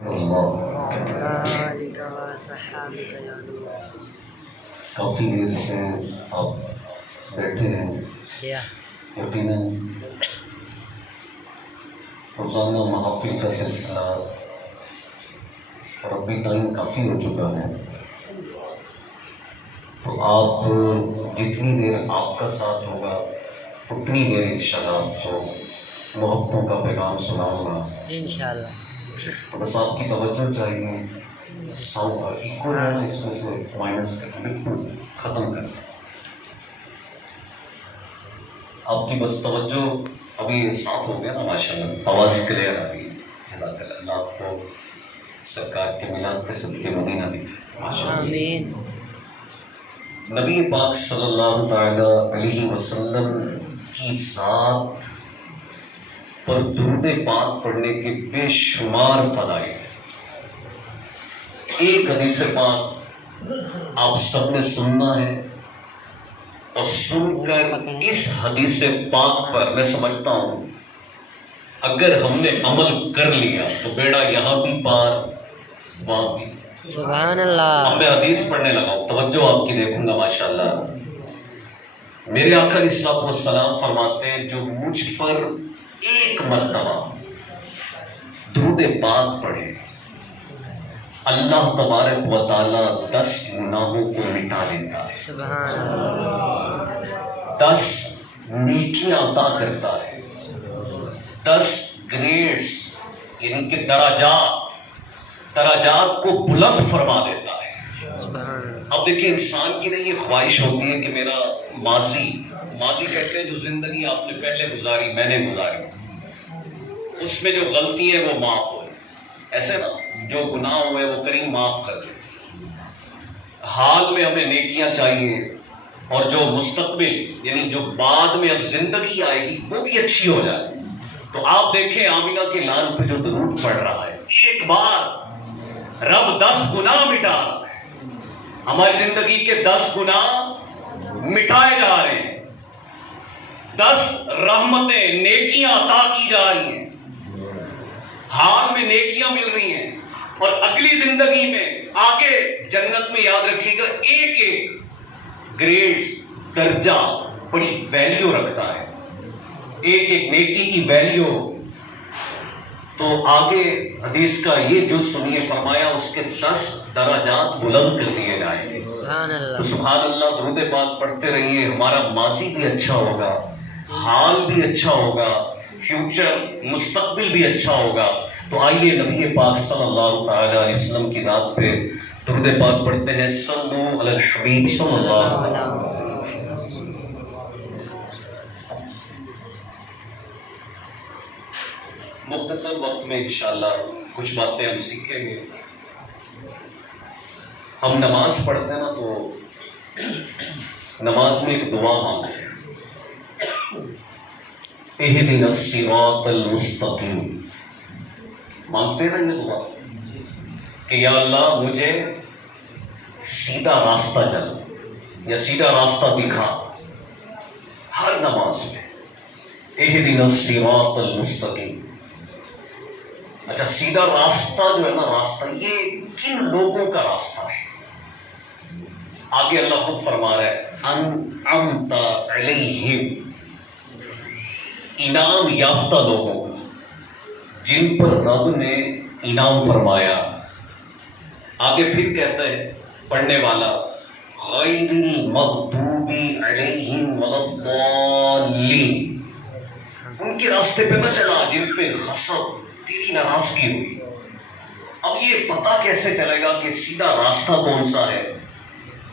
کافی دیر سے آپ بیٹھے ہیں، یقیناً روزانہ محافل کا سلسلہ اور ابھی ٹائم کافی ہو چکا ہے، تو آپ جتنی دیر آپ کا ساتھ ہوگا اتنی دیر انشاءاللہ آپ کو محبتوں کا پیغام سناؤں گا انشاءاللہ۔ تو بس آپ کی توجہ چاہیے، ساؤنڈ ایکول ہے نا، اس میں سے مائنس بالکل ختم کر، آپ کی بس توجہ۔ ابھی صاف ہو گیا نا ماشاءاللہ، آواز کلیئر آ رہی ہے، جزاک اللہ۔ اللہ آپ کو سرکار کے میلاد کے صدقے مدینہ دی آمین۔ نبی پاک صلی اللہ تعالی علیہ وسلم کی ذات پر درود پاک پڑھنے کے بے شمار فضائل۔ ایک حدیث پاک آپ سب نے سننا ہے، اور سن کر اس حدیث پاک پر میں سمجھتا ہوں اگر ہم نے عمل کر لیا تو بیڑا یہاں بھی پار وہاں بھی۔ سبحان اللہ۔ اب میں حدیث پڑھنے لگا ہوں، توجہ آپ کی دیکھوں گا ماشاءاللہ۔ میرے آقا علیہ الصلوۃ والسلام فرماتے ہیں جو مجھ پر ایک مرتبہ درود پاک پڑھے، اللہ تبارک و تعالی 10 گناہوں کو مٹا دیتا ہے، سبحان اللہ، 10 نیکیاں عطا کرتا ہے، 10 گریڈز یعنی کہ درجات کو بلند فرما دیتا ہے۔ اب دیکھیں انسان کی نا یہ خواہش ہوتی ہے کہ میرا ماضی کہتے ہیں جو زندگی آپ نے پہلے گزاری، میں نے گزاری، اس میں جو غلطی ہے وہ معاف ہو، ایسے نا جو گناہ ہوئے وہ کریم معاف کر دے۔ حال میں ہمیں نیکیاں چاہیے، اور جو مستقبل یعنی جو بعد میں اب زندگی آئے گی وہ بھی اچھی ہو جائے۔ تو آپ دیکھیں آمینہ کے لال پہ جو درود پڑھ رہا ہے، ایک بار رب 10 گناہ مٹا رہا ہے، ہماری زندگی کے 10 گناہ مٹائے جا رہے ہیں، 10 رحمتیں نیکیاں عطا کی جا رہی ہیں، حال میں نیکیاں مل رہی ہیں، اور اگلی زندگی میں آگے جنت میں یاد رکھیے گا ایک ایک گریڈز درجہ بڑی ویلیو رکھتا ہے، ایک ایک نیکی کی ویلیو۔ تو آگے حدیث کا یہ جو سنیے، فرمایا اس کے 10 درجات بلند کر دیے جائیں گے۔ تو سبحان اللہ، درود پاک پڑھتے رہیے، ہمارا ماضی بھی اچھا ہوگا، حال بھی اچھا ہوگا، فیوچر مستقبل بھی اچھا ہوگا۔ تو آئیے نبی پاک صلی اللہ تعالی علیہ وسلم کی ذات پہ درود پاک پڑھتے ہیں، صلو علی الحبیب صلی اللہ علیہ وسلم۔ مختصر وقت میں انشاءاللہ کچھ باتیں ہم سیکھیں گے۔ ہم نماز پڑھتے ہیں نا تو نماز میں ایک دعا مانگتے ہیں، اہدنا الصراط المستقیم، مانگتے ہیں نا یہ دعا کہ یا اللہ مجھے سیدھا راستہ چلا یا سیدھا راستہ دکھا، ہر نماز میں اہدنا الصراط المستقیم۔ اچھا، سیدھا راستہ جو ہے نا، راستہ یہ کن لوگوں کا راستہ ہے؟ آگے اللہ خود فرما رہا ہے انعمت علیہم، انعام یافتہ لوگوں کا، جن پر رب نے انعام فرمایا۔ آگے پھر کہتا ہے پڑھنے والا غیر المغضوب علیہم ولا الضالین، ان کے راستے پہ نہ چلا جن پہ غضب، تیری ناراضگی ہوئی۔ اب یہ پتہ کیسے چلے گا کہ سیدھا راستہ کون سا ہے،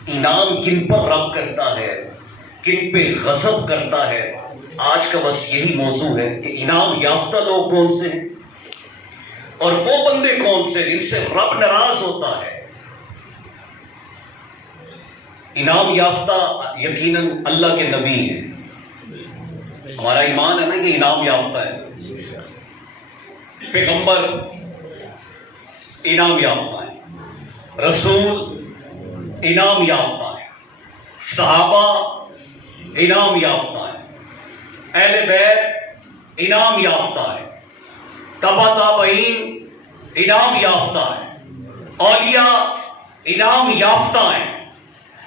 انعام کن پر رب کرتا ہے، کن پہ غضب کرتا ہے؟ آج کا بس یہی موضوع ہے کہ انعام یافتہ لوگ کون سے ہیں اور وہ بندے کون سے جن سے رب ناراض ہوتا ہے۔ انعام یافتہ یقیناً اللہ کے نبی ہیں، ہمارا ایمان ہے نا کہ انعام یافتہ ہے، پیغمبر انعام یافتہ ہے، رسول انعام یافتہ ہے، صحابہ انعام یافتہ ہے، اہل بیت انعام یافتہ ہے، تبع تابعین انعام یافتہ ہیں، اولیاء انعام یافتہ ہیں،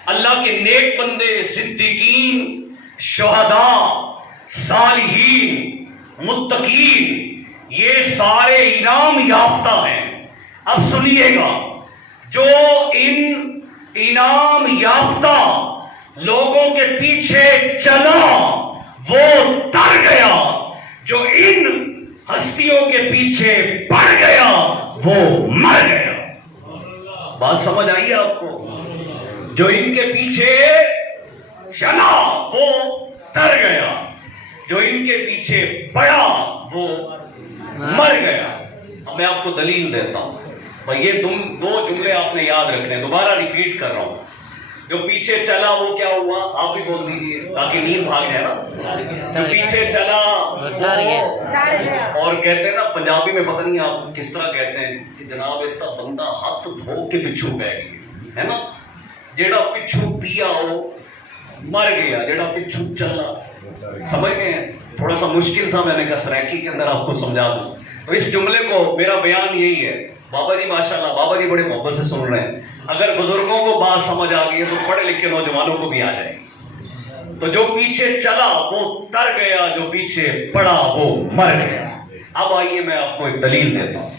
اللہ کے نیک بندے، صدیقین، شہداء، صالحین، متقین، یہ سارے انعام یافتہ ہیں۔ اب سنیے گا، جو ان انعام یافتہ لوگوں کے پیچھے چلا وہ تر گیا، جو ان ہستیوں کے پیچھے پڑ گیا وہ مر گیا۔ بات سمجھ آئی آپ کو؟ جو ان کے پیچھے چلا وہ تر گیا، جو ان کے پیچھے پڑا وہ مر گیا۔ اب میں آپ کو دلیل دیتا ہوں بھائی، یہ دو جملے آپ نے یاد رکھنے، دوبارہ ریپیٹ کر رہا ہوں۔ جو پیچھے چلا وہ کیا ہوا؟ آپ بھی بول دیجیے تاکہ نیند بھاگ جائے نا۔ جو پیچھے چلا اور کہتے ہیں نا پنجابی میں، پتہ نہیں آپ کس طرح کہتے ہیں کہ جناب اتنا بندہ ہاتھ دھو کے پچھو پہ گیا ہے نا، جیڑا پچھو پیا ہو مر گیا، جیڑا پچھو چلا۔ سمجھ گئے ہیں؟ تھوڑا سا مشکل تھا، میں نے کہا سریکی کے اندر آپ کو سمجھا دوں۔ تو اس جملے کو میرا بیان یہی ہے۔ بابا جی ماشاءاللہ، بابا جی بڑے محبت سے سن رہے ہیں، اگر بزرگوں کو بات سمجھ آ گئی ہے تو پڑھے لکھے نوجوانوں کو بھی آ جائے گی۔ تو جو پیچھے چلا وہ تر گیا، جو پیچھے پڑا وہ مر گیا۔ اب آئیے میں آپ کو ایک دلیل دیتا ہوں۔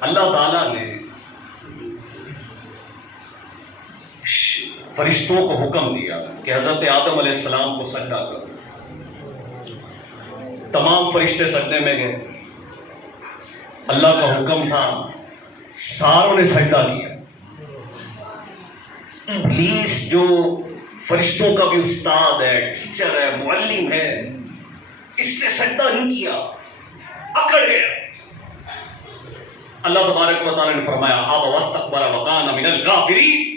اللہ تعالیٰ نے فرشتوں کو حکم دیا کہ حضرت آدم علیہ السلام کو سجدہ کرو۔ تمام فرشتے سجدے میں گئے، اللہ کا حکم تھا، ساروں نے سجدہ کیا۔ ابلیس جو فرشتوں کا بھی استاد ہے، ٹیچر ہے، معلم ہے، اس نے سجدہ نہیں کیا، اکڑ گیا۔ اللہ تبارک و تعالیٰ نے فرمایا اب واستکبر وکان من الکافرین،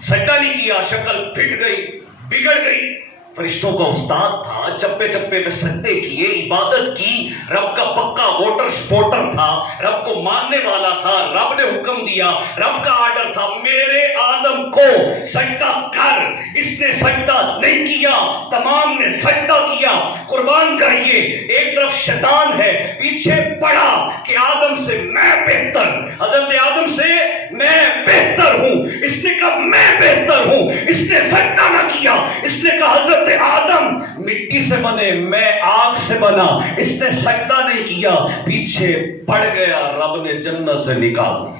سجدہ نہیں کیا، شکل پھٹ گئی، بگڑ گئی۔ فرشتوں کا استاد تھا، چپے چپے پہ سجدے کیے، عبادت کی، رب کا پکا ووٹر سپورٹر تھا، رب کو ماننے والا تھا، رب نے حکم دیا، رب کا آرڈر تھا میرے آدم کو سجدہ کر، اس نے سجدہ نہیں کیا، تمام نے سجدہ کیا۔ قربان کریے، ایک طرف شیطان ہے، پیچھے پڑا کہ آدم سے میں بہتر، حضرت آدم سے میں بہتر ہوں، اس نے کہا میں بہتر ہوں، اس نے سجدہ نہ کیا، اس نے کہا حضرت آدم مٹی سے بنے میں آگ سے بنا، اس نے سجدہ نہیں کیا، پیچھے پڑ گیا، رب نے جنت سے نکالا۔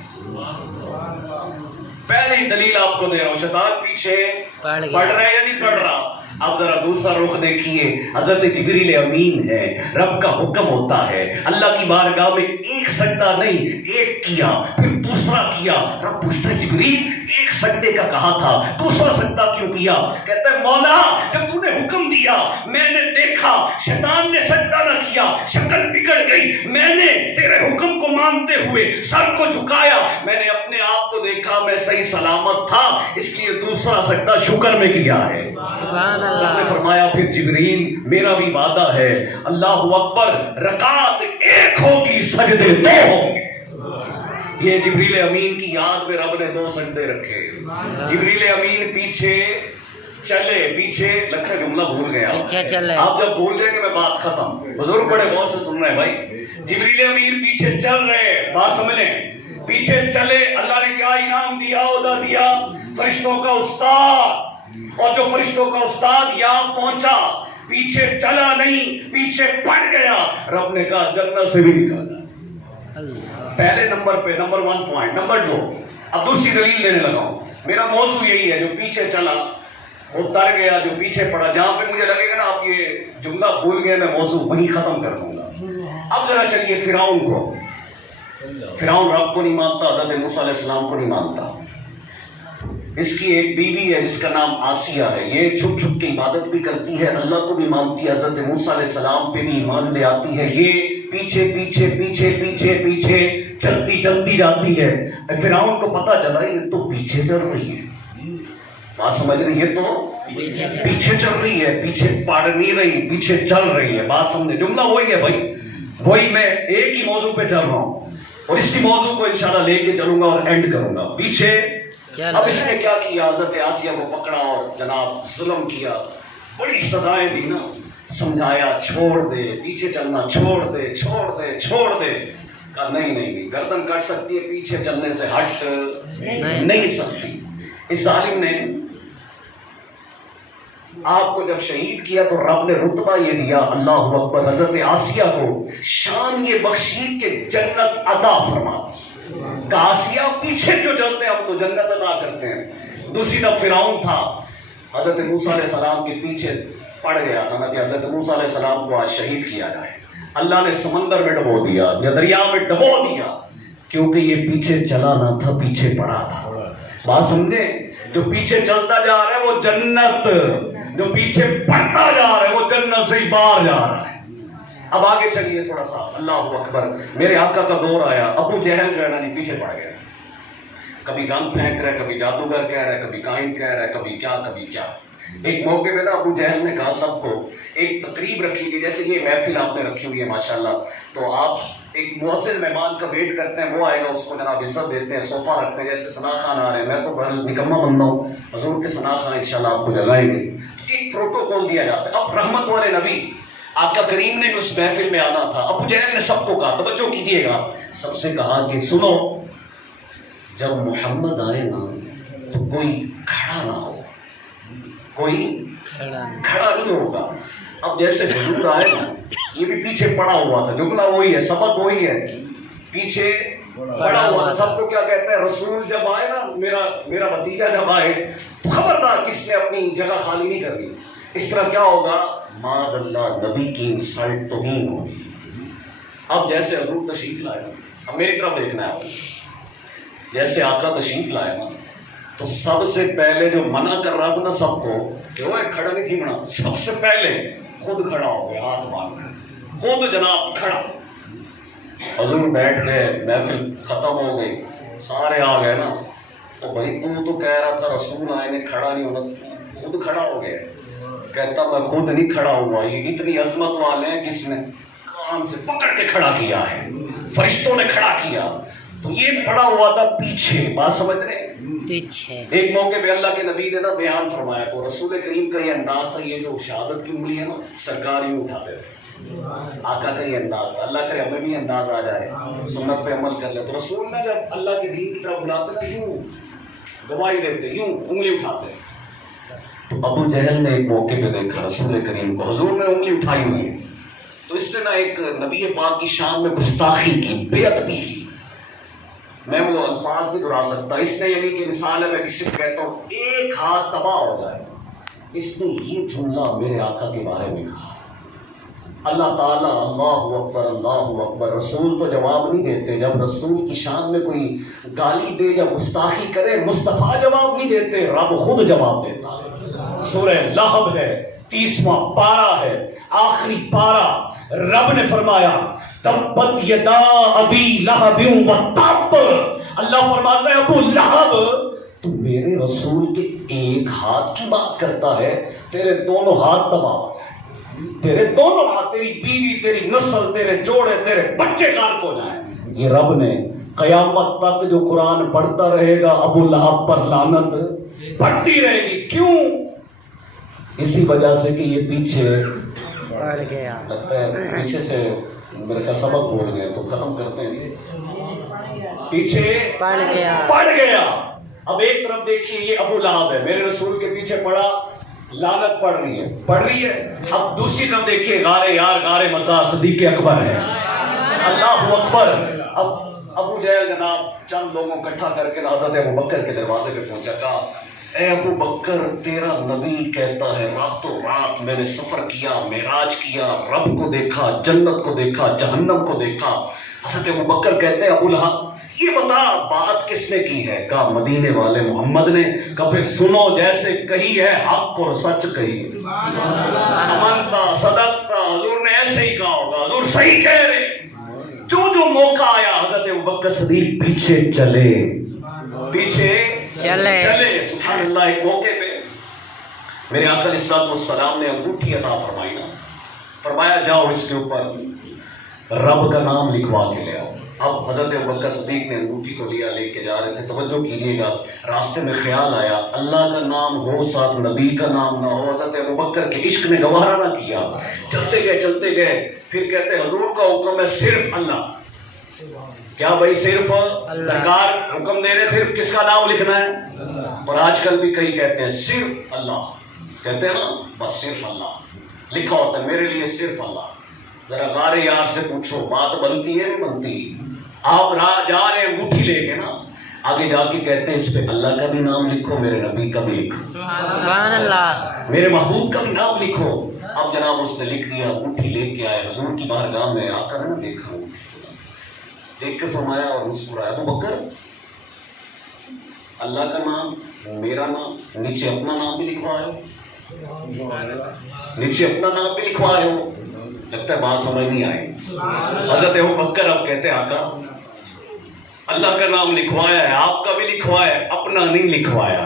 پہلی دلیل آپ کو دے رہا ہوں، شیطان پیچھے پڑ رہا ہے یا نہیں پڑ رہا؟ اب ذرا دوسرا رخ دیکھیے، حضرت جبریل امین ہے، رب کا حکم ہوتا ہے، اللہ کی بارگاہ میں ایک سجدہ نہیں، ایک کیا، پھر دوسرا کیا۔ رب پوچھتا ہے جبریل ایک سجدے کا کہا تھا، دوسرا سجدہ کیوں کیا؟ کہتا ہے مولا جب تو نے حکم دیا، میں نے دیکھا شیطان نے سجدہ نہ کیا، شکل بگڑ گئی، میں نے تیرے حکم کو مانتے ہوئے سر کو جھکایا، میں نے اپنے آپ کو دیکھا میں صحیح سلامت تھا، اس لیے دوسرا سجدہ شکر میں کیا ہے۔ اللہ نے فرمایا پھر جبریل میرا بھی وعدہ ہے، اللہ اکبر، رکعت ایک ہوگی سجدے دو ہوں گے۔ یہ جبریل امین کی یاد میں رب نے دو سجدے رکھے۔ جبریل امین پیچھے چلے، پیچھے لگتا ہے جملہ بھول گیا آپ، جب بھول جائیں گے میں بات ختم۔ بزرگ بڑے غور سے سن رہے ہیں بھائی، جبریل امین پیچھے چل رہے، بات سمجھیں، پیچھے چلے، اللہ نے کیا انعام دیا، عہدہ دیا، فرشتوں کا استاد، اور جو فرشتوں کا استاد یہاں پہنچا، پیچھے چلا نہیں، پیچھے پڑ گیا، رب نے کہا جنت سے بھی نکالا۔ پہلے نمبر پہ نمبر 1 پوائنٹ۔ نمبر 2، اب دوسری دلیل دینے لگا ہوں۔ میرا موضوع یہی ہے، جو پیچھے چلا وہ تر گیا، جو پیچھے پڑا۔ جہاں پہ مجھے لگے گا نا آپ یہ جملہ بھول گئے، میں موضوع وہیں ختم کر دوں گا۔ اب ذرا چلیے فرعون کو۔ فرعون رب کو نہیں مانتا، حضرت موسیٰ علیہ السلام کو نہیں مانتا۔ اس کی ایک بیوی ہے جس کا نام آسیہ ہے، یہ چھپ چھپ کے عبادت بھی کرتی ہے، اللہ کو بھی مانتی ہے، حضرت موسیٰ علیہ السلام پہ بھی ایمان لے آتی ہے۔ یہ پیچھے پیچھے پیچھے پیچھے پیچھے چلتی چلتی جاتی ہے۔ فرعون کو پتا چلا یہ تو پیچھے چل رہی ہے، بات سمجھ رہی ہے، تو پیچھے چل رہی ہے، پیچھے پڑ نہیں رہی، پیچھے چل رہی ہے، بات سمجھے۔ جملہ وہی ہے بھائی، وہی میں ایک ہی موضوع پہ چل رہا ہوں اور اسی موضوع کو انشاءاللہ لے کے چلوں گا اور اینڈ کروں گا۔ پیچھے اب اس نے کیا کیا، حضرت آسیہ کو پکڑا اور جناب ظلم کیا، بڑی سزائیں دی نا، سمجھایا چھوڑ دے، پیچھے چلنا چھوڑ دے، چھوڑ دے، چھوڑ دے۔ کہا نہیں, گردن کٹ سکتی ہے, پیچھے چلنے سے ہٹ نہیں سکتی. اس ظالم نے آپ کو جب شہید کیا تو رب نے رتبہ یہ دیا, اللہ اکبر, حضرت آسیہ کو شان یہ بخشی کہ جنت عطا فرما. کہ آسیہ پیچھے کیوں چلتے ہیں, ہم تو جنت عطا کرتے ہیں. دوسری طرف فرعون تھا, حضرت موسیٰ علیہ السلام کے پیچھے پڑ گیا تھا نا کہ حضرت موسیٰ علیہ السلام کو آج شہید کیا جائے. اللہ نے سمندر میں ڈبو دیا یا دریا میں ڈبو دیا, کیونکہ یہ پیچھے چلا نہ تھا, پیچھے پڑا تھا. بات سمجھے, جو پیچھے چلتا جا رہا ہے وہ جنت, جو پیچھے پڑتا جا رہا ہے وہ جنت سے ہی باہر جا رہا ہے. اب آگے چلیے تھوڑا سا, اللہ اکبر. میرے آقا کا دور آیا, ابو جہل جو ہے نا جی پیچھے پڑ گیا. کبھی گن پھینک رہا ہے, کبھی جادوگر کہہ رہا ہے, کبھی کائن کہہ رہا ہے, کبھی کیا. ایک موقع پہ نا ابو جہل نے کہا سب کو ایک تقریب رکھی گئی, جیسے یہ محفل آپ نے رکھی ہوئی ہے ماشاءاللہ, تو آپ ایک مؤثر مہمان کا ویٹ کرتے ہیں, وہ آئے گا, اس کو جناب عزت دیتے ہیں, صوفہ رکھتے ہیں. جیسے ثنا خان آ رہے ہیں, میں تو بڑا نکما بندہ ہوں, حضور کے ثنا خان انشاءاللہ آپ کو جگائیں گے. ایک پروٹوکول دیا جاتا ہے. اب رحمت والے نبی آقا کریم نے اس محفل میں آنا تھا. ابو جہل نے سب کو کہا, توجہ کیجیے گا, سب سے کہا کہ سنو, جب محمد آئے نا تو کوئی کھڑا نہ ہو, کوئی کھڑا نہیں ہوگا. اب جیسے حضور آئے نا, یہ بھی پیچھے پڑا ہوا تھا, جملہ وہی ہے, سبق وہی ہے, پیچھے پڑا ہوا تھا. سب کو کیا کہتا ہے, رسول جب آئے نا, میرا بھتیجا جب آئے تو خبردار کس نے اپنی جگہ خالی نہیں کرنی. اس طرح کیا ہوگا, معاذ اللہ, نبی کی انسلٹ توہین ہوگی. اب جیسے حضور تشریف لائے, اب میری طرف دیکھنا ہے, جیسے آقا تشریف لائے نا تو سب سے پہلے جو منع کر رہا تھا نا سب کو کہ وہ کھڑا نہیں تھی منع, سب سے پہلے خود کھڑا ہو گیا, ہاتھ باندھ کر خود جناب کھڑا. حضور بیٹھ گئے, محفل ختم ہو گئی, سارے آ گئے نا, تو بھائی تو کہہ رہا تھا رسول آئے نے کھڑا نہیں ہونا, خود کھڑا ہو گیا. کہتا میں خود نہیں کھڑا ہوا, یہ اتنی عظمت والے ہیں کس نے کان سے پکڑ کے کھڑا کیا ہے, فرشتوں نے کھڑا کیا. تو یہ پڑا ہوا تھا پیچھے. بات سمجھ رہے ہیں, پیچھے. ایک موقع پہ اللہ کے نبی نے نا بیان فرمایا, تو رسول کریم کا یہ انداز تھا, یہ جو شہادت کی انگلی ہے نا سرکار یوں اٹھاتے تھے, آقا کا یہ انداز تھا. اللہ کرے ہمیں بھی انداز آ جائے, سنت پہ عمل کر لے. تو رسول نے جب اللہ کے دین کی طرف بلاتے نا, یوں گواہی دیتے, یوں انگلی اٹھاتے. تو ابو جہل نے ایک موقع پہ دیکھا رسول کریم کو, حضور نے انگلی اٹھائی ہوئی ہے, تو اس نے نا ایک نبی پاک کی شان میں گستاخی کی, بے ادبی کی. میں وہ الفاظ بھی دہرا سکتا, اس نے یعنی کہ مثال ہے, میں کسی کو کہتا ہوں ایک ہاتھ تباہ ہو جائے, اس نے یہ جملہ میرے آقا کے بارے میں کہا. اللہ تعالیٰ اللہ اکبر اللہ اکبر. رسول تو جواب نہیں دیتے, جب رسول کی شان میں کوئی گالی دے یا گستاخی کرے, مصطفیٰ جواب نہیں دیتے, رب خود جواب دیتا. سورہ لہب ہے, 30واں پارہ ہے, آخری پارہ. رب نے فرمایا تبت یدا ابی لہب وتب. اللہ فرماتا ہے ابو لہب تو میرے رسول کے ایک ہاتھ کی بات کرتا ہے, تیرے دونوں ہاتھ تباہ, تیرے دونوں ہاتھ, تیری بیوی, تیری نسل, تیرے جوڑے, تیرے بچے غارق ہو جائیں. یہ رب نے قیامت تک جو قرآن پڑھتا رہے گا ابو لہب پر لعنت پڑتی رہے گی. کیوں؟ اسی وجہ سے کہ یہ پیچھے لگتا ہے, پیچھے سے میرے خیال سبق بول گئے تو ختم کرتے ہیں. پیچھے پڑ گیا. اب ایک طرف دیکھیے یہ ابو لہب ہے, میرے رسول کے پیچھے پڑا, لعنت پڑ رہی ہے. اب دوسری طرف دیکھیے غار یار, غار مزار, صدیق اکبر ہے, اللہ اکبر. اب ابو جہل جناب چند لوگوں اکٹھا کر کے حضرت ابوبکر کے دروازے پہ پہنچا, کہا اے ابو بکر, تیرا نبی کہتا ہے راتوں رات میں نے سفر کیا, معراج کیا, رب کو دیکھا, جنت کو دیکھا, جہنم کو دیکھا. حضرت ابو بکر کہتے ہیں ابو لہب یہ بتا بات کس نے کی ہے؟ کہا مدینے والے محمد نے. کہا پھر سنو, جیسے کہی ہے حق اور سچ کہی, امنتا صدقتا, حضور نے ایسے ہی کہا ہوگا, حضور صحیح کہہ رہے. جو موقع آیا حضرت ابوبکر صدیق پیچھے چلے, پیچھے چلے. سبحان اللہ. ایک موقع پہ میرے آقا علیہ الصلوۃ والسلام نے انگوٹھی عطا فرمائی نا, فرمایا جاؤ اس کے اوپر رب کا نام لکھوا کے لے آؤ. اب حضرت ابوبکر صدیق نے انگوٹھی کو لے کے جا رہے تھے. توجہ کیجیے گا, راستے میں خیال آیا اللہ کا نام ہو ساتھ نبی کا نام نہ ہو. حضرت ابوبکر کے عشق نے گوارا نہ کیا, چلتے گئے. پھر کہتے حضور کا حکم ہے صرف اللہ. کیا بھائی صرف سرکار حکم دے رہے صرف کس کا نام لکھنا ہے؟ اور آج کل بھی کئی کہتے ہیں صرف اللہ، کہتے ہیں نا بس صرف اللہ لکھا ہوتا ہے میرے لیے صرف اللہ. ذرا غار یار سے پوچھو بات بنتی ہے نہیں بنتی؟ آپ راہ جا رہے ہیں انگوٹھی لے کے نا، آگے جا کے کہتے ہیں اس پہ اللہ کا بھی نام لکھو، میرے نبی کا بھی لکھو، سبحان اللہ، میرے محبوب کا بھی نام لکھو. اب جناب اس نے لکھ دیا، انگوٹھی لے کے آئے حضور کی بارگاہ میں آ کر نا دیکھا، دیکھ کے فرمایا اور مسکرایا، ابو بکر اللہ کا نام، میرا نام، نیچے اپنا نام بھی لکھوائے ہو، نیچے اپنا نام بھی لکھوائے ہو. لگتا ہے بات سمجھ نہیں آئی. حضرت ابو بکر اب کہتے ہیں آقا اللہ کا نام لکھوایا ہے، آپ کا بھی لکھوایا ہے، اپنا نہیں لکھوایا،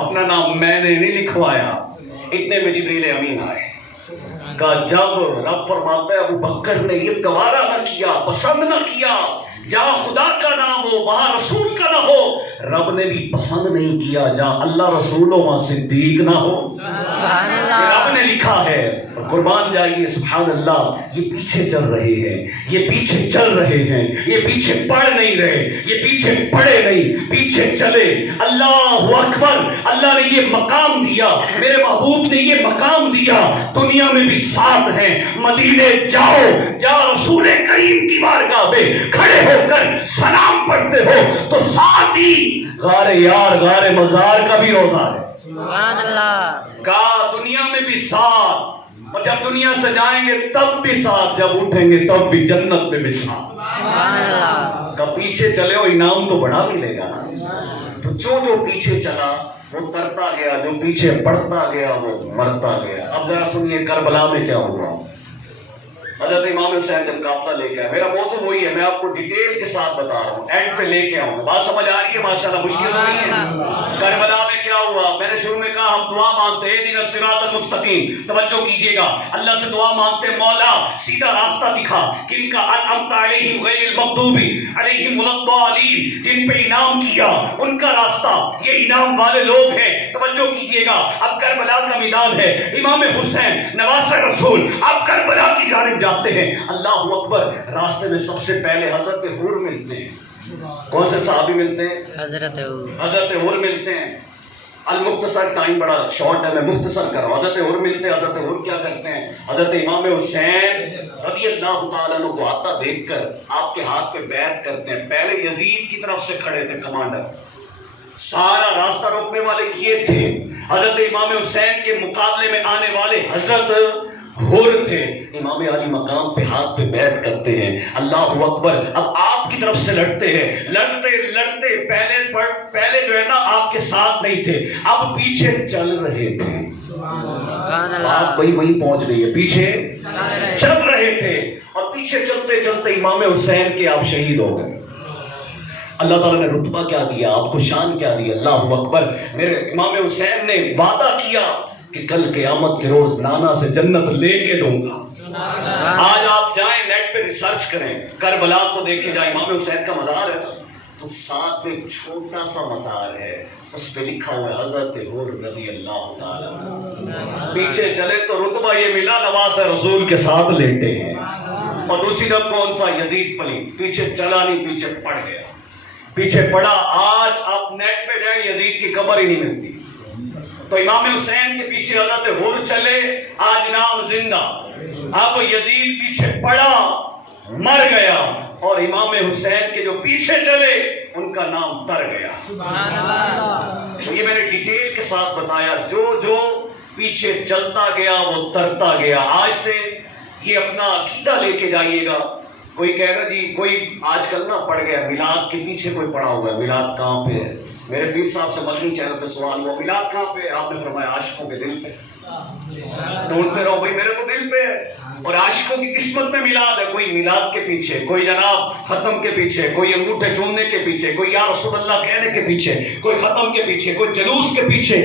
اپنا نام میں نے نہیں لکھوایا. اتنے میں جبریل امین آئے، کہا جب رب فرماتا ہے ابو بکر نے یہ گوارا نہ کیا، پسند نہ کیا جہاں خدا کا نام ہو وہاں رسول کا نہ ہو، رب نے بھی پسند نہیں کیا جہاں اللہ رسول ہو وہاں صدیق نہ ہو. رب نے لکھا ہے. قربان جائیے سبحان اللہ. یہ پیچھے چل رہے ہیں، یہ پیچھے چل رہے ہیں، یہ پیچھے پڑ نہیں رہے، یہ پیچھے پڑے نہیں، پیچھے چلے. اللہ اکبر. اللہ نے یہ مقام دیا، میرے محبوب نے یہ مقام دیا، دنیا میں بھی ساتھ ہیں. مدینے جاؤ، جہاں رسول کریم کی بارگاہ میں کھڑے ہو کر سلام پڑھتے ہو تو ساتھ ہی غار یار غار مزار کا بھی روزہ ہے. سبحان اللہ. کہا دنیا میں بھی ساتھ، اور جب دنیا سے جائیں گے تب بھی ساتھ، جب اٹھیں گے تب بھی جنت میں بھی ساتھ. سبحان اللہ. کہ پیچھے چلے ہو انعام تو بڑا ملے گا نا. تو جو پیچھے چلا وہ ترتا گیا، جو پیچھے پڑتا گیا وہ مرتا گیا. اب ذرا سنیے کربلا میں کیا ہوا. حضرت امام حسین جب قافلہ لے کے آئے، میرا موضوع وہی ہے، میں آپ کو ڈیٹیل کے ساتھ بتا رہا ہوں، اینڈ پہ لے کے آؤں گا. بات سمجھ آ رہی ہے ماشاءاللہ؟ مشکل نہیں ہے. کربلا میں کیا ہوا؟ میں نے شروع میں کہا ہم دعا مانگتے ہیں اہدنا الصراط المستقیم. توجہ کیجیے گا، اللہ سے دعا مانگتے ہیں مولا سیدھا راستہ دکھا. کن کا انعمت علیہم غیر المغضوب علیہم ولا الضالین، جن پہ انعام کیا ان کا راستہ، یہ انعام والے لوگ ہیں. توجہ کیجیے گا، اب کربلا کا میدان ہے. امام حسین نواسہ رسول اب کربلا کی جانب جاتے ہیں. اللہ اکبر. راستے میں سب سے پہلے حضرت حور ملتے ہیں. کون سے صحابی ملتے ہیں؟ حضرت حور ملتے ہیں. المختصر، ٹائم بڑا شارٹ ہے میں مختصر کر رہا ہوں. حضرت حور ملتے ہیں. حضرت حور کیا کرتے ہیں؟ حضرت امام حسین رضی اللہ تعالیٰ عنہ کو آتا دیکھ کر آپ کے ہاتھ پہ بیعت کرتے ہیں. پہلے یزید کی طرف سے کھڑے تھے کمانڈر، سارا راستہ روکنے والے یہ تھے. حضرت امام حسین کے مقابلے میں آنے والے حضرت حور تھے. امام علی مقام پہ ہاتھ پہ بیعت کرتے ہیں. اللہ اکبر. اب آپ کی طرف سے لڑتے ہیں، لڑتے لڑتے پہلے جو ہے نا آپ کے ساتھ نہیں تھے، اب پیچھے چل رہے تھے. آپ وہی پہنچ گئی ہے، پیچھے چل رہے تھے اور پیچھے چلتے چلتے امام حسین کے آپ شہید ہو گئے. اللہ تعالیٰ نے رتبہ کیا دیا آپ کو، شان کیا دی. اللہ اکبر. میرے امام حسین نے وعدہ کیا کہ کل قیامت کے روز نانا سے جنت لے کے دوں گا. آج آپ جائیں نیٹ پہ ریسرچ کریں، کربلا کو دیکھیں جائیں. امام حسین کا مزار ہے تو ساتھ میں چھوٹا سا مزار ہے، اس پہ لکھا ہوا ہے حضرت حور رضی اللہ تعالیٰ. پیچھے چلے تو رتبہ یہ ملا نواسہ رسول کے ساتھ لیٹے ہیں. اور دوسری طرف کون سا؟ یزید پلیت. پیچھے چلا نہیں، پیچھے پڑ گیا، پیچھے پڑا. آج آپ نیٹ پہ جائیں یزید کی قبر ہی نہیں ملتی. تو امام حسین کے پیچھے حضرت حور چلے، آج نام زندہ. اب یزید پیچھے پڑا، مر گیا، اور امام حسین کے جو پیچھے چلے ان کا نام تر گیا. تو یہ میں نے ڈیٹیل کے ساتھ بتایا. جو پیچھے چلتا گیا وہ ترتا گیا. آج سے یہ اپنا عقیدہ لے کے جائیے گا. کوئی کہہ رہا جی کوئی آج کل نا پڑ گیا میلاد کے پیچھے کوئی پڑا ہوا ہے. میلاد کہاں پہ ہے؟ میرے پیر صاحب سے مدنی چینل پہ سوال ہوا میلاد کہاں پہ؟ آپ نے فرمایا عاشقوں کے دل پہ. ڈھونڈتے رہو بھائی، میرے تو دل پہ ہے. اور عاشقوں کی قسمت میں میلاد ہے. کوئی میلاد کے پیچھے، کوئی جناب ختم کے پیچھے، کوئی انگوٹھے چومنے کے پیچھے، کوئی یا رسول اللہ کہنے کے پیچھے، کوئی ختم کے پیچھے، کوئی جلوس کے پیچھے.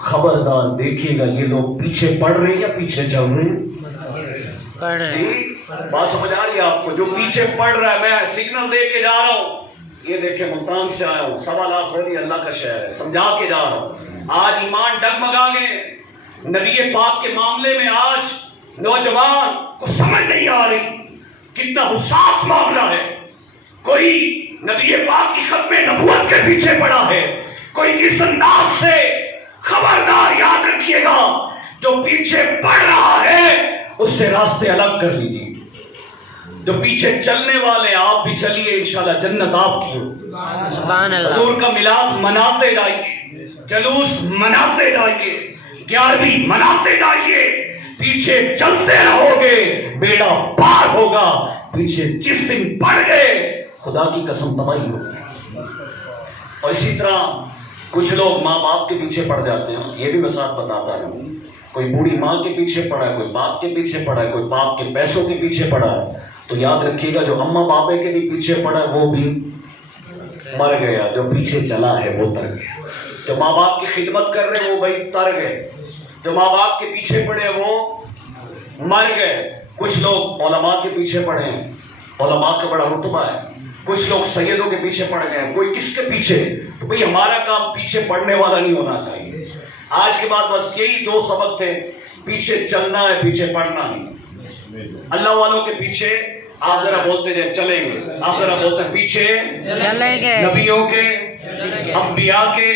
خبردار دیکھیے گا یہ لوگ پیچھے پڑ رہے ہیں یا پیچھے چل رہے ہیں. جی بات سمجھ آ رہی ہے آپ کو؟ جو پیچھے پڑ رہا ہے، میں سگنل دے کے جا رہا ہوں. یہ دیکھیں ملتان سے آیا ہوں، 1.25 لاکھ ہولی اللہ کا شہر ہے، سمجھا کے جا رہا ہوں. آج ایمان ڈگمگا گئے نبی پاک کے معاملے میں. آج نوجوان کو سمجھ نہیں آ رہی کتنا حساس معاملہ ہے. کوئی نبی پاک کی ختم نبوت کے پیچھے پڑا ہے، کوئی کس انداز سے، خبردار یاد رکھیے گا، جو پیچھے پڑ رہا ہے اس سے راستے الگ کر لیجیے۔ جو پیچھے چلنے والے آپ بھی چلیے، انشاءاللہ جنت آپ کی ہو۔ سبحان اللہ۔ حضور کا میلاد مناتے جائیے، جلوس مناتے جائیے، 11ویں مناتے جائیے، پیچھے چلتے رہو گے بیڑا پار ہوگا، پیچھے جس دن پڑ گئے خدا کی قسم تباہی ہوگی۔ اور اسی طرح کچھ لوگ ماں باپ کے پیچھے پڑ جاتے ہیں، یہ بھی میں ساتھ بتاتا ہوں، کوئی بوڑھی ماں کے پیچھے پڑا ہے، کوئی باپ کے پیچھے پڑا ہے، کوئی باپ کے پیسوں کے پیچھے پڑا ہے، تو یاد رکھیے گا جو اماں بابے کے بھی پیچھے پڑا ہے وہ بھی مر گیا، جو پیچھے چلا ہے وہ تر گیا۔ جو ماں باپ کی خدمت کر رہے ہیں وہ بھائی تر گئے، جو ماں باپ کے پیچھے پڑے ہیں وہ مر گئے۔ کچھ لوگ علماء کے پیچھے پڑے ہیں، علماء کا بڑا رتبہ ہے، کچھ لوگ سیدوں کے پیچھے پڑ گئے ہیں، کوئی کس کے پیچھے؟ تو بھئی ہمارا کام پیچھے پڑنے والا نہیں ہونا چاہیے۔ آج کے بعد بس یہی 2 سبق تھے، پیچھے چلنا ہے، پیچھے پڑنا نہیں۔ اللہ والوں کے پیچھے آپ ذرا بولتے جائیں چلیں گے، آپ ذرا بولتے ہیں پیچھے چلیں گے، نبیوں کے، انبیاء کے،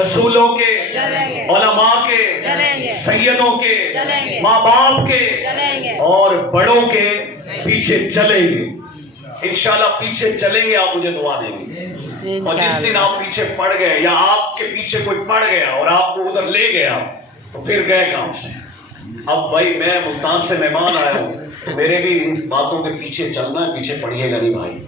رسولوں کے، علماء کے، سیدوں کے، ماں باپ کے اور بڑوں کے پیچھے چلیں گے۔ انشاءاللہ پیچھے چلیں گے، آپ مجھے دعا دیں گے۔ اور جس دن آپ پیچھے پڑ گئے یا آپ کے پیچھے کوئی پڑ گیا اور آپ کو ادھر لے گیا تو پھر گئے کام سے۔ اب بھائی میں ملتان سے مہمان آیا ہوں تو میرے بھی ان باتوں کے پیچھے چلنا ہے، پیچھے پڑیے گا نہیں بھائی،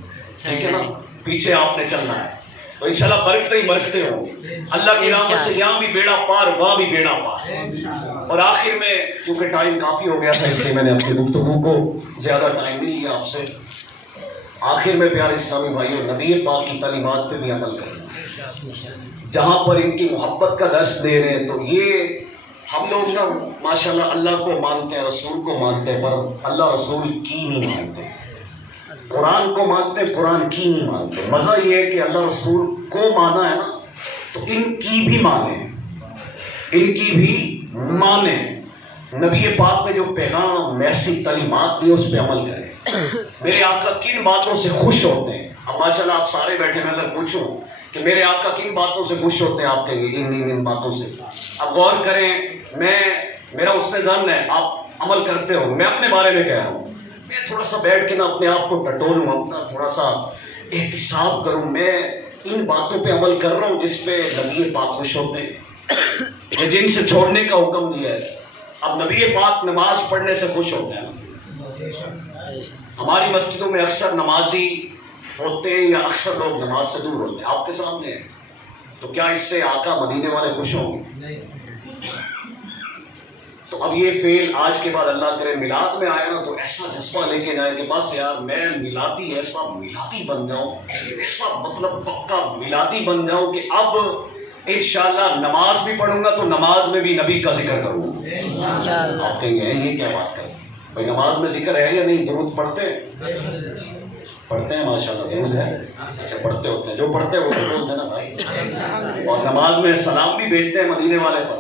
ٹھیک ہے نا؟ پیچھے آپ نے چلنا ہے تو انشاءاللہ برکتے ہی برکتے ہوں گے۔ اللہ کی رحمت سے یہاں بھی بیڑا پار، وہاں بھی بیڑا پار۔ اور آخر میں کیونکہ ٹائم کافی ہو گیا تھا اس لیے میں نے اپنی گفتگو کو زیادہ ٹائم نہیں لیا آپ سے۔ آخر میں پیارے اسلامی بھائیوں، نبی پاک کی تعلیمات پہ بھی عمل کرنا، جہاں پر ان کی محبت کا درس دے رہے ہیں تو یہ ہم لوگ نا ماشاءاللہ اللہ کو مانتے ہیں، رسول کو مانتے ہیں، پر اللہ رسول کی نہیں مانتے، قرآن کو مانتے ہیں، قرآن کی نہیں مانتے۔ مزہ یہ ہے کہ اللہ رسول کو مانا ہے نا تو ان کی بھی مانیں، ان کی بھی مانیں، نبی پاک میں جو پیغام میسی تعلیمات دی اس پہ عمل کریں۔ میرے آقا کن باتوں سے خوش ہوتے ہیں؟ اب ماشاءاللہ آپ سارے بیٹھے، میں اگر پوچھوں کہ میرے آقا کن باتوں سے خوش ہوتے ہیں، آپ کہیں گے ان باتوں سے۔ اب غور کریں، میرا اس میں ظن ہے آپ عمل کرتے ہو، میں اپنے بارے میں کہہ رہا ہوں، میں تھوڑا سا بیٹھ کے نا اپنے آپ کو ٹٹولوں، اپنا تھوڑا سا احتساب کروں، میں ان باتوں پہ عمل کر رہا ہوں جس پہ نبی پاک خوش ہوتے ہیں، یا جن سے چھوڑنے کا حکم دیا ہے۔ اب نبی پاک نماز پڑھنے سے خوش ہوتے ہیں۔ ہماری مسجدوں میں اکثر نمازی ہوتے ہیں یا اکثر لوگ نماز سے دور ہوتے ہیں، آپ کے سامنے ہیں، تو کیا اس سے آقا مدینے والے خوش ہوں گے؟ تو اب یہ فعل آج کے بعد اللہ کرے میلاد میں آیا نا تو ایسا جذبہ لے کے جائے کہ بس یار میں میلادی، ایسا میلادی بن جاؤں، ایسا مطلب پکا میلادی بن جاؤں کہ اب انشاءاللہ نماز بھی پڑھوں گا تو نماز میں بھی نبی کا ذکر کروں گا۔ آپ کہیں گے یہ کیا بات کریں بھائی، نماز میں ذکر ہے یا نہیں؟ درود پڑھتے ہیں ماشاءاللہ، درود ہے، اچھا پڑھتے ہوتے ہیں، جو پڑھتے ہیں وہ درود ہے نا بھائی، اور نماز میں سلام بھی بھیجتے ہیں مدینے والے پر۔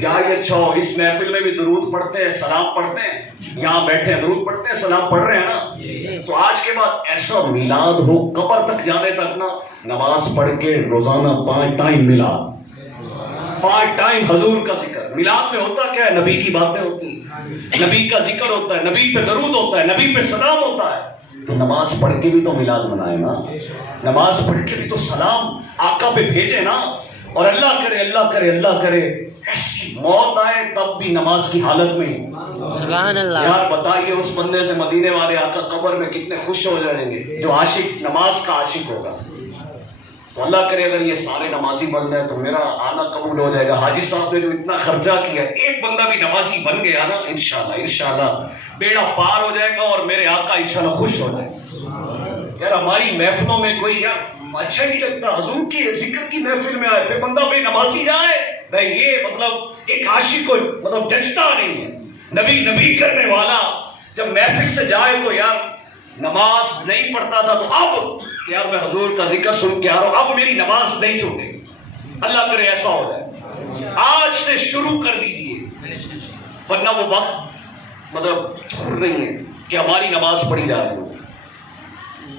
کیا یہ اچھا ہو، اس محفل میں بھی درود پڑھتے ہیں، سلام پڑھتے ہیں، یہاں بیٹھے ہیں درود پڑھتے ہیں، سلام پڑھ رہے ہیں نا۔ تو آج کے بعد ایسا میلاد ہو، قبر تک جانے تک نا نماز پڑھ کے روزانہ 5 ٹائم میلاد، 5 ٹائم حضور کا ذکر۔ میلاد میں ہوتا کیا ہے؟ نبی کی باتیں ہوتی ہیں، نبی کا ذکر ہوتا ہے، نبی پہ درود ہوتا ہے، نبی پہ سلام ہوتا ہے۔ تو نماز پڑھ کے بھی تو میلاد منائے نا، نماز پڑھ کے بھی تو سلام آقا پہ بھیجے نا۔ اور اللہ کرے اللہ کرے اللہ کرے ایسی موت آئے تب بھی نماز کی حالت میں سبحان اللہ۔ یار بتائیے اس بندے سے مدینے والے آقا قبر میں کتنے خوش ہو جائیں گے جو عاشق، نماز کا عاشق ہوگا۔ تو اللہ کرے اگر یہ سارے نمازی بن جائے تو میرا آنا قبول ہو جائے گا۔ حاجی صاحب نے جو اتنا خرچہ کیا، ایک بندہ بھی نمازی بن گیا نا، انشاءاللہ بیڑا پار ہو جائے گا اور میرے آقا انشاءاللہ خوش ہو جائے گا۔ یار ہماری محفلوں میں کوئی یار اچھا نہیں لگتا، حضور کی ذکر کی محفل میں آئے پھر بندہ بے نمازی جائے، نہیں یہ مطلب ایک عاشق کو مطلب جچتا نہیں ہے۔ نبی کرنے والا جب محفل سے جائے تو یار نماز نہیں پڑھتا تھا تو اب یار میں حضور کا ذکر سن کے آ رہا ہوں، اب میری نماز نہیں چھوٹے گی۔ اللہ کرے ایسا ہو جائے، آج سے شروع کر دیجئے، ورنہ وہ وقت مطلب دور نہیں ہے کہ ہماری نماز پڑھی جا رہی ہو۔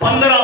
15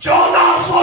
1400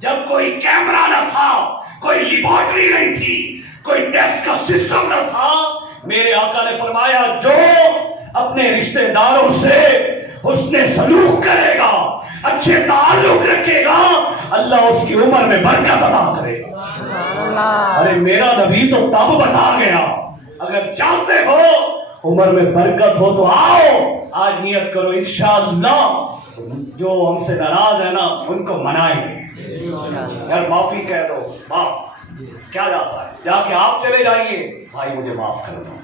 جب کوئی کیمرہ نہ تھا، کوئی لیبارٹری نہیں تھی، کوئی ٹیسٹ کا سسٹم نہ تھا، میرے آقا نے فرمایا جو اپنے رشتہ داروں سے حسن سلوک کرے گا، اچھے تعلق رکھے گا، اللہ اس کی عمر میں برکت عطا کرے گا۔ ارے میرا نبی تو تب بتا گیا، اگر چاہتے ہو عمر میں برکت ہو تو آؤ، آج نیت کرو انشاءاللہ جو ہم سے ناراض ہے نا ان کو منائیں گے۔ یار معافی کہہ دو، معاف کیا جاتا ہے، جا کے آپ چلے جائیے بھائی مجھے معاف کر دو،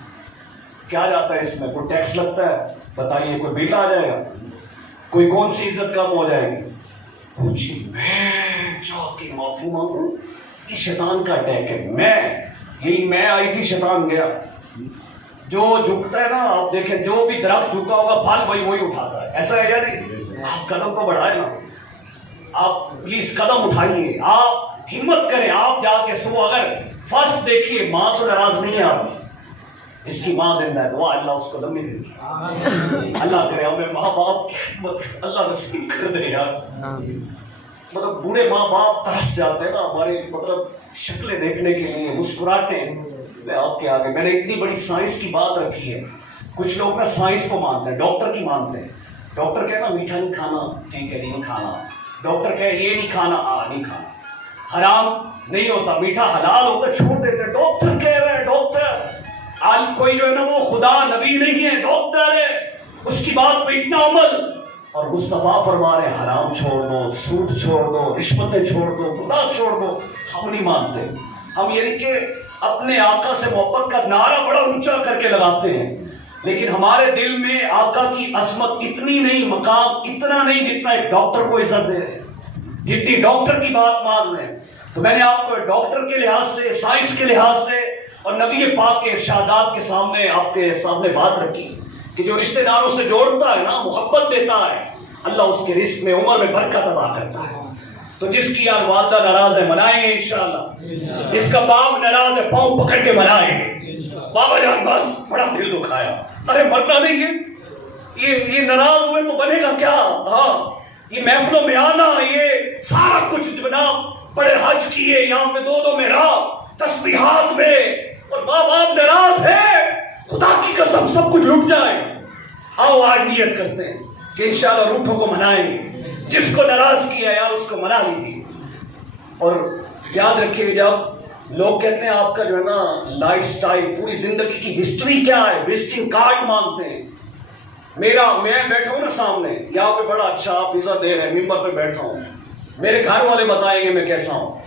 کیا جاتا ہے اس میں؟ کوئی ٹیکس لگتا ہے؟ بتائیے، کوئی بل آ جائے گا؟ کوئی کون سی عزت کم ہو جائے گی؟ پوچھیے میں جا کے معافی مانگوں، یہ شیطان کا اٹیک ہے، میں آئی تھی شیطان گیا۔ جو جھکتا ہے نا، آپ دیکھیں جو بھی درخت جھکا ہوگا پھل وہی اٹھاتا ہے، ایسا ہے یا نہیں؟ آپ قدم کو بڑھائیں نا، آپ پلیز قدم اٹھائیے، آپ ہمت کریں، آپ جا کے سو اگر فرسٹ دیکھیے ماں تو ناراض نہیں ہے آپ کی، اس کی ماں زندہ ہے، دعا اللہ اس کو لمبی زندگی اللہ کرے، ہمیں ماں باپ کی خدمت اللہ نصیب کر دے یار۔ مطلب بوڑھے ماں باپ ترس جاتے ہیں نا ہماری شکلیں دیکھنے کے لیے، مسکراتے ہیں۔ میں آپ کے آگے میں نے اتنی بڑی سائنس کی بات رکھی ہے، کچھ لوگ نا سائنس کو مانتے ہیں، ڈاکٹر کی مانتے ہیں، ڈاکٹر کہے نا میٹھا نہیں کھانا، ٹھیک ہے نہیں کھانا، ڈاکٹر کہے یہ نہیں کھانا، نہیں کھانا، حرام نہیں ہوتا، میٹھا حلال ہوتا چھوڑ دیتے، ڈاکٹر کہہ رہے ہیں، ڈاکٹر کوئی جو ہے نا وہ خدا نبی نہیں ہے، ڈاکٹر ہے، اس کی بات پہ اتنا عمل، اور مصطفیٰ فرما رہے ہیں حرام چھوڑ دو، سود چھوڑ دو، رشوتیں چھوڑ دو، گناہ چھوڑ دو، ہم نہیں مانتے۔ ہم یعنی کہ اپنے آقا سے محبت کا نعرہ بڑا اونچا کر کے لگاتے ہیں، لیکن ہمارے دل میں آقا کی عظمت اتنی نہیں، مقام اتنا نہیں جتنا ایک ڈاکٹر کو عزت دے رہے، جتنی ڈاکٹر کی بات مان رہے ہیں۔ تو میں نے آپ کو ڈاکٹر کے لحاظ سے، سائنس کے لحاظ سے اور نبی پاک کے ارشادات کے سامنے آپ کے سامنے بات رکھی کہ جو رشتہ داروں سے جوڑتا ہے نا، محبت دیتا ہے، اللہ اس کے رزق میں عمر میں برکت عطا کرتا ہے۔ تو جس کی یار والدہ ناراض ہے منائیں گے انشاءاللہ، جس کا باپ ناراض ہے پاؤں پکڑ کے منائیں گے، بابا جان بس بڑا دل دکھایا، ارے مرنا نہیں ہے، یہ ناراض ہوئے تو بنے گا کیا؟ ہاں یہ محفلوں میں آنا، یہ سارا کچھ جناب بڑے حج کیے، یہاں پہ دو محراب تسبیحات میں، اور ماں باپ ناراض ہے، خدا کی قسم سب کچھ لٹ جائے۔ آؤ آج نیت کرتے ہیں کہ انشاءاللہ روٹھوں کو منائیں گے، جس کو ناراض کیا یار اس کو منا لیجیے۔ اور یاد رکھیے جب لوگ کہتے ہیں آپ کا جو ہے نا لائف سٹائل، پوری زندگی کی ہسٹری کیا ہے، وزٹنگ کارڈ مانگتے ہیں۔ میں بیٹھا ہوں نا سامنے، یہاں پہ بڑا اچھا آپ ویزا دے رہے ہیں، ممبر پہ بیٹھا ہوں، میرے گھر والے بتائیں گے میں کیسا ہوں،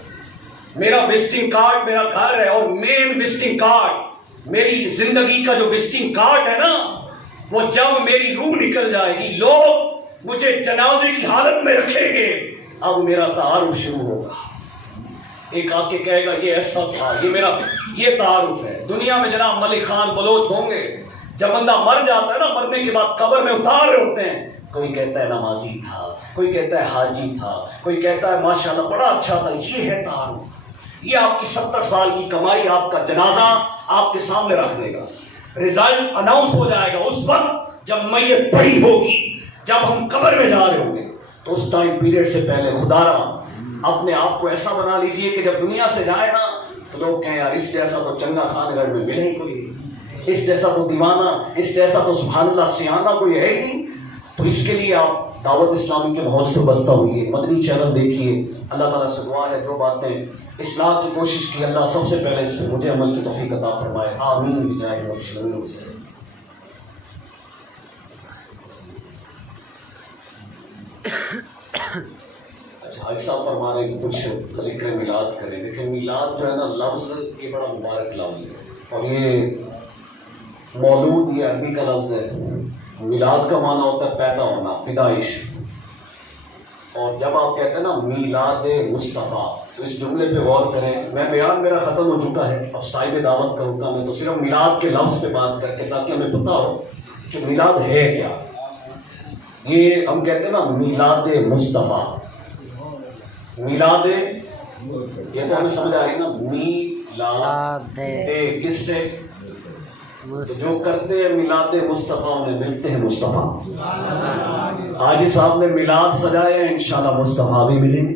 میرا وزٹنگ کارڈ میرا گھر ہے، اور مین وزٹنگ کارڈ میری زندگی کا جو وزٹنگ کارڈ ہے نا، وہ جب میری روح نکل جائے گی، لوگ مجھے جنازے کی حالت میں رکھیں گے، اب میرا تعارف شروع ہوگا۔ ایک آ کے کہے گا یہ ایسا تھا، یہ تعارف ہے۔ دنیا میں جناب ملک خان بلوچ ہوں گے، جب بندہ مر جاتا ہے نا، مرنے کے بعد قبر میں اتار رہے ہوتے ہیں، کوئی کہتا ہے نمازی تھا، کوئی کہتا ہے حاجی تھا، کوئی کہتا ہے ماشاءاللہ بڑا اچھا تھا۔ یہ ہے تعارف، یہ آپ کی 70 سال کی کمائی آپ کا جنازہ آپ کے سامنے رکھ دے گا۔ رزلٹ اناؤنس ہو جائے گا اس وقت جب میت پڑی ہوگی، جب ہم قبر میں جا رہے ہوں گے، تو اس ٹائم پیریڈ سے پہلے خدا را اپنے آپ کو ایسا بنا لیجئے کہ جب دنیا سے جائے نا تو لوگ کہیں یار اس جیسا تو چنگا خان گڑھ میں ملے ہی کوئی، اس جیسا تو دیوانہ، اس جیسا تو سبحان اللہ سیانہ کوئی ہے ہی نہیں۔ تو اس کے لیے آپ دعوت اسلامی کے ماحول سے وابستہ ہوئیے، مدنی چینل دیکھیے، اللہ تعالیٰ سے دعا ہے دو باتیں، اصلاح کی کوشش کی، اللہ سب سے پہلے اس پہ مجھے عمل کی توفیق عطا فرمائے، آمین بجائے مرشدین سے۔ اچھا حاجی صاحب فرما رہے ہیں کچھ ذکر میلاد کریں۔ دیکھیں میلاد جو ہے نا لفظ یہ بڑا مبارک لفظ ہے، اور یہ مولود یہ عربی کا لفظ ہے۔ میلاد کا معنی ہوتا ہے پیدا ہونا، پیدائش، اور جب آپ کہتے ہیں نا میلاد مصطفیٰ تو اس جملے پہ غور کریں۔ میں بیان میرا ختم ہو چکا ہے، اب صاحب دعوت کروں گا میں تو صرف میلاد کے لفظ پہ بات کر کے، تاکہ ہمیں پتہ ہو کہ میلاد ہے کیا۔ یہ ہم کہتے ہیں نا میلاد مصطفیٰ، میلاد یہ تو ہمیں سمجھ آ رہی ہے نا، میلاد کس سے؟ تو جو کرتے ہیں میلاد مصطفیٰ انہیں ملتے ہیں مصطفیٰ۔ حاجی صاحب نے میلاد سجائے ہیں، انشاءاللہ مصطفیٰ بھی ملیں گے،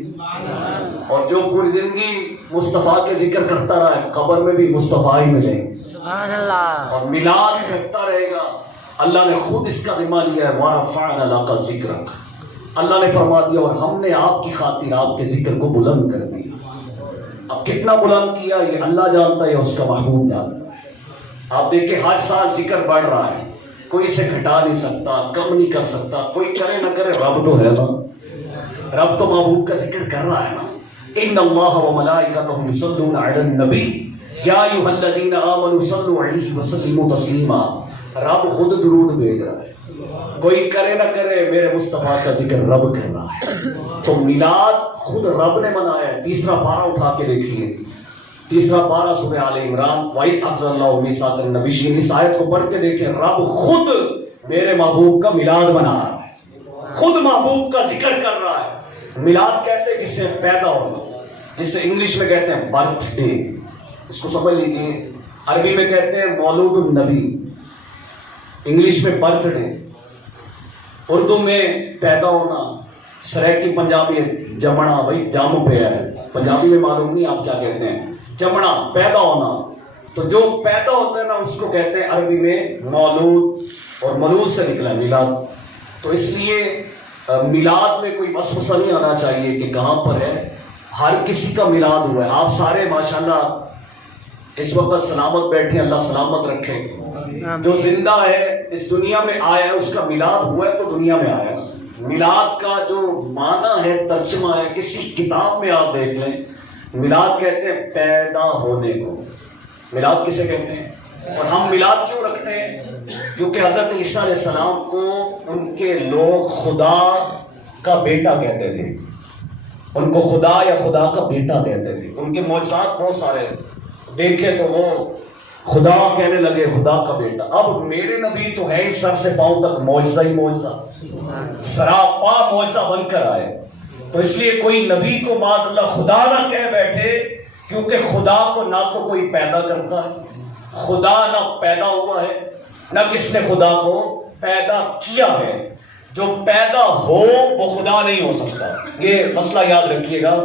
اور جو پوری زندگی مصطفیٰ کے ذکر کرتا رہا ہے قبر میں بھی مصطفیٰ ہی ملیں گے. سبحان اللہ. اور میلاد کرتا رہے گا. اللہ نے خود اس کا ذمہ لیا ہے. وَرَفَعْنَا لَكَ ذِكْرَكَ. اللہ نے فرما دیا اور ہم نے آپ کی خاطر آپ کے ذکر کو بلند کر دیا. اب کتنا بلند کیا یہ اللہ جانتا ہے, اس کا محبوب جانتا ہے. آپ دیکھیں ہر سال ذکر بڑھ رہا ہے, کوئی اسے گھٹا نہیں سکتا, کم نہیں کر سکتا. کوئی کرے نہ کرے رب تو ہے نا, رب تو محبوب کا ذکر کر رہا ہے نا. ان اللہ وملائکتہ یصلون علی النبی یا ایھا الذین آمنوا صلوا علیہ وسلموا تسلیما. رب خود درود بھیج رہا ہے, کوئی کرے نہ کرے میرے مصطفیٰ کا ذکر رب کر رہا ہے. تو میلاد خود رب نے منایا ہے. تیسرا پارہ اٹھا کے دیکھیے, تیسرا پارہ سورہ آل عمران. وَإِذْ أَخَذَ اللَّهُ مِيثَاقَ النَّبِيِّينَ. اس آیت کو پڑھ کے دیکھیں, رب خود میرے محبوب کا میلاد منا رہا ہے, خود محبوب کا ذکر کر رہا ہے. میلاد کہتے ہیں جسے پیدا ہونا, جسے انگلش میں کہتے ہیں برتھ ڈے. اس کو سمجھ لیجیے, عربی میں کہتے ہیں مولود النبی, انگلش میں برتھ ڈے, اردو میں پیدا ہونا, سریکی پنجابی جمنا. بھائی جام پہ ہے, پنجابی میں معلوم نہیں آپ کیا کہتے ہیں. جمنا پیدا ہونا. تو جو پیدا ہوتا ہے نا اس کو کہتے ہیں عربی میں مولود, اور مولود سے نکلا میلاد. تو اس لیے میلاد میں کوئی وسوسہ نہیں آنا چاہیے کہ کہاں پر ہے. ہر کسی کا میلاد ہوا ہے. آپ سارے ماشاءاللہ اس وقت سلامت بیٹھے, اللہ سلامت رکھے. جو زندہ ہے اس دنیا میں آیا ہے اس کا میلاد ہوا ہے تو دنیا میں آیا ہے. میلاد کا جو معنی ہے, ترجمہ ہے, کسی کتاب میں آپ دیکھ لیں, میلاد کہتے ہیں پیدا ہونے کو. میلاد کسے کہتے ہیں؟ اور ہم میلاد کیوں رکھتے ہیں؟ کیونکہ حضرت عیسیٰ علیہ السلام کو ان کے لوگ خدا کا بیٹا کہتے تھے. ان کو خدا یا خدا کا بیٹا کہتے تھے. ان کے معجزات بہت سارے دیکھے تو وہ خدا کہنے لگے, خدا کا بیٹا. اب میرے نبی تو ہے سر سے پاؤں تک معجزہ ہی معجزہ, سراپا معجزہ بن کر آئے. تو اس لیے کوئی نبی کو معاذ اللہ خدا نہ کہہ بیٹھے, کیونکہ خدا کو نہ تو کوئی پیدا کرتا ہے, خدا نہ پیدا ہوا ہے, نہ کس نے خدا کو پیدا کیا ہے. جو پیدا ہو وہ خدا نہیں ہو سکتا. یہ مسئلہ یاد رکھیے گا,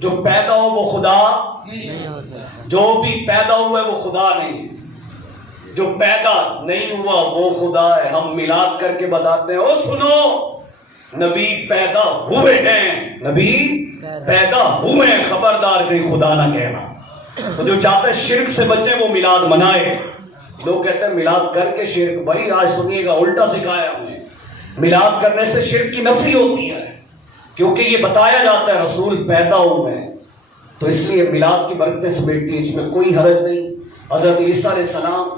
جو پیدا ہو وہ خدا نہیں ہو سکتا. جو بھی پیدا ہوا ہے وہ خدا نہیں ہے, جو پیدا نہیں ہوا وہ خدا ہے. ہم میلاد کر کے بتاتے ہیں, او سنو نبی پیدا ہوئے ہیں, نبی پیدا ہوئے ہیں, خبردار کہیں خدا نہ کہنا. تو جو چاہتے شرک سے بچے وہ میلاد منائے. لوگ کہتے ہیں میلاد کر کے شرک. بھائی آج سنیے گا, الٹا سکھایا ہم نے. میلاد کرنے سے شرک کی نفی ہوتی ہے, کیونکہ یہ بتایا جاتا ہے رسول پیدا ہوئے ہیں. تو اس لیے میلاد کی برکتیں سمیٹی, اس میں کوئی حرج نہیں. حضرت عیسیٰ علیہ السلام